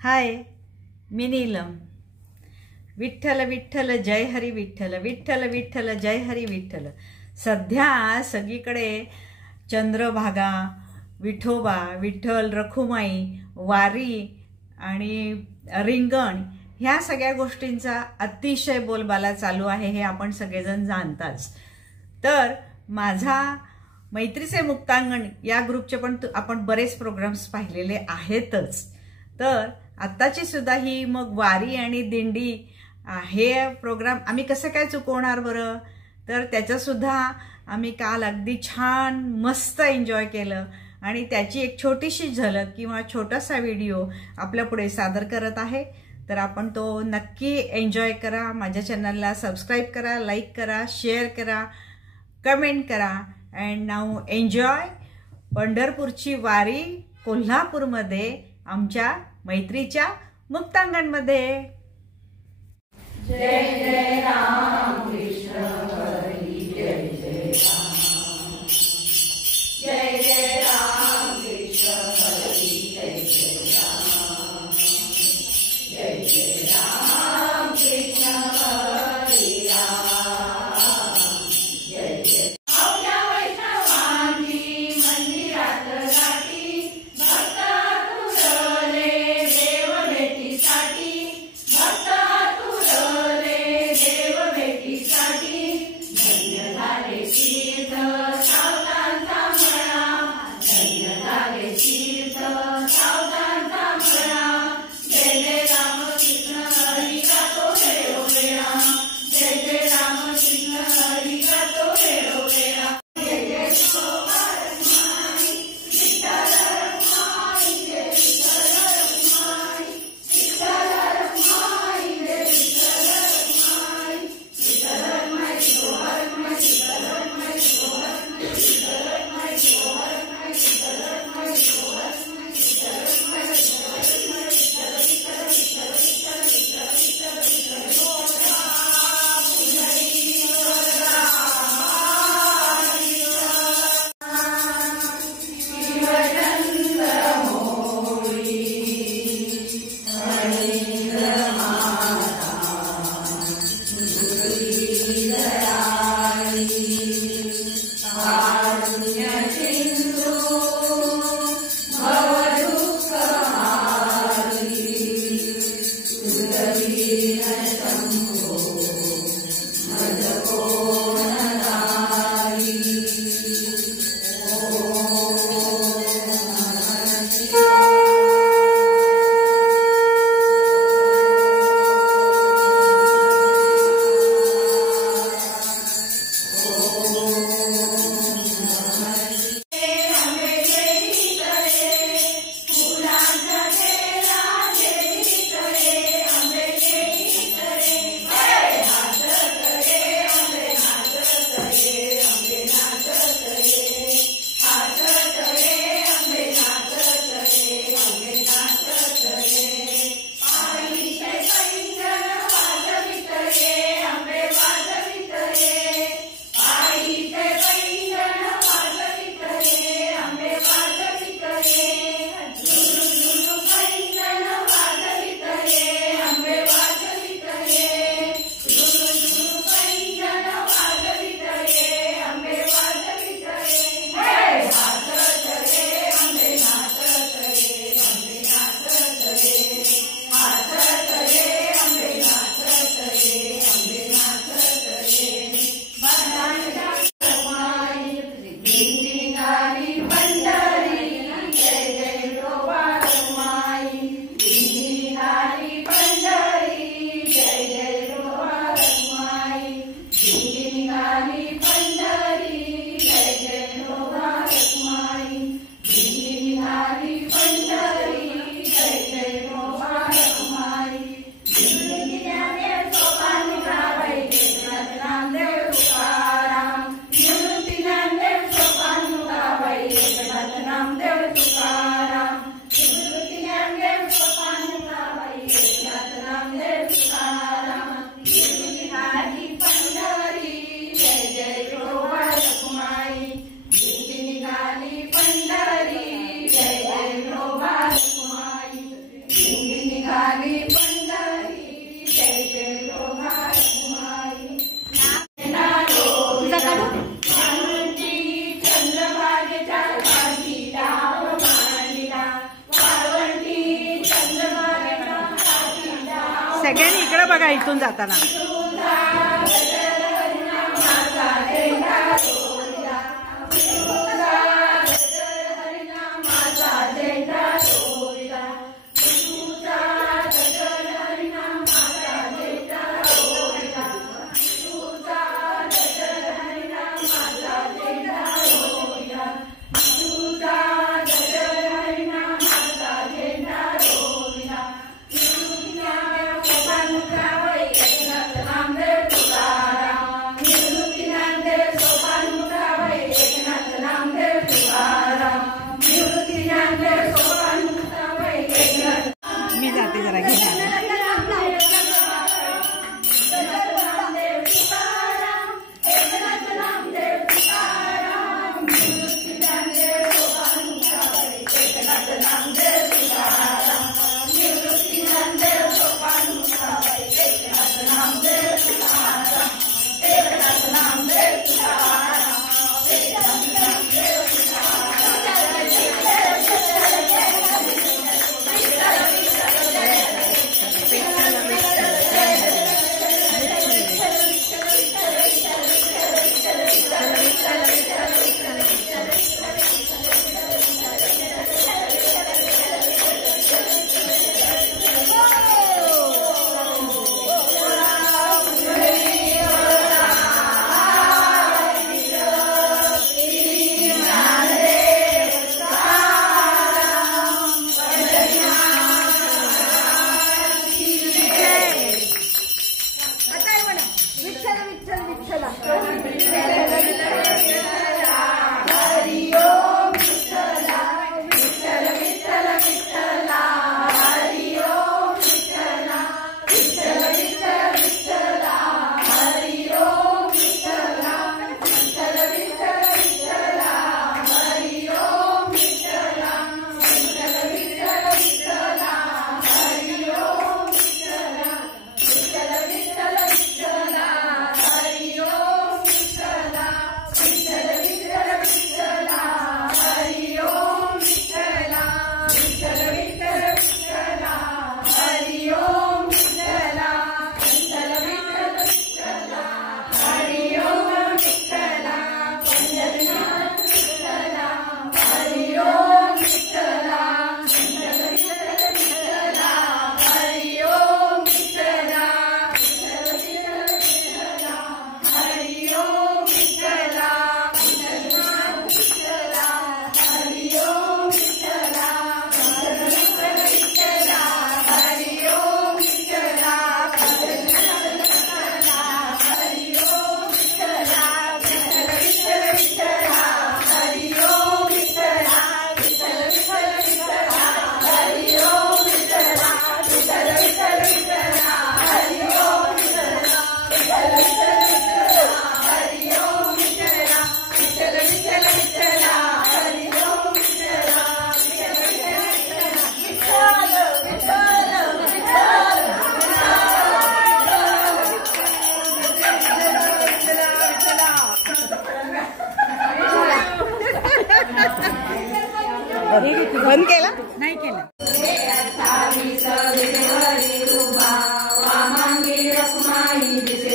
हाय, मी नीलम. विठ्ठल विठ्ठल जय हरी विठ्ठल, विठ्ठल विठ्ठल जय हरी विठ्ठल. सध्या सगळीकडे चंद्रभागा, विठोबा, विठ्ठल, रखुमाई, वारी आणि रिंगण ह्या सगळ्या गोष्टींचा अतिशय बोलबाला चालू आहे, हे आपण सगळेजण जाणताच. तर माझा मैत्रीचे मुक्तांगण या ग्रुपचे पण आपण बरेच प्रोग्राम्स पाहिलेले आहेतच. तर आत्ताची सुद्धा ही मग वारी आणि दिंडी हे प्रोग्राम आम्ही कसं काय चुकवणार बरं. तर त्याच्यासुद्धा आम्ही काल अगदी छान मस्त एन्जॉय केलं आणि त्याची एक छोटीशी झलक किंवा छोटासा व्हिडिओ आपल्या पुढे सादर करत आहे. तर आपण तो नक्की एन्जॉय करा. माझ्या चॅनलला सबस्क्राईब करा, लाईक करा, शेअर करा, कमेंट करा. अँड नाऊ एन्जॉय पंढरपूरची वारी कोल्हापूरमध्ये आमच्या मैत्रीच्या मुक्तांगणमध्ये. जय जय राम कृष्ण हरी जय जय राम, जय जय राम कृष्ण हरी जय जय राम, जय जय राम कृष्ण हरी राम, जय जय. अवघ्या वैष्णवांची मंदिरात जाती, भक्त तुरले देव भेटीसाठी, भक्त धन्य झाले तीर्थ सावतांचा म्हणा, बघा इथून जाताना. मी जाते जरा घ्या. बंद केला नाही केला. वामांगी रखमाई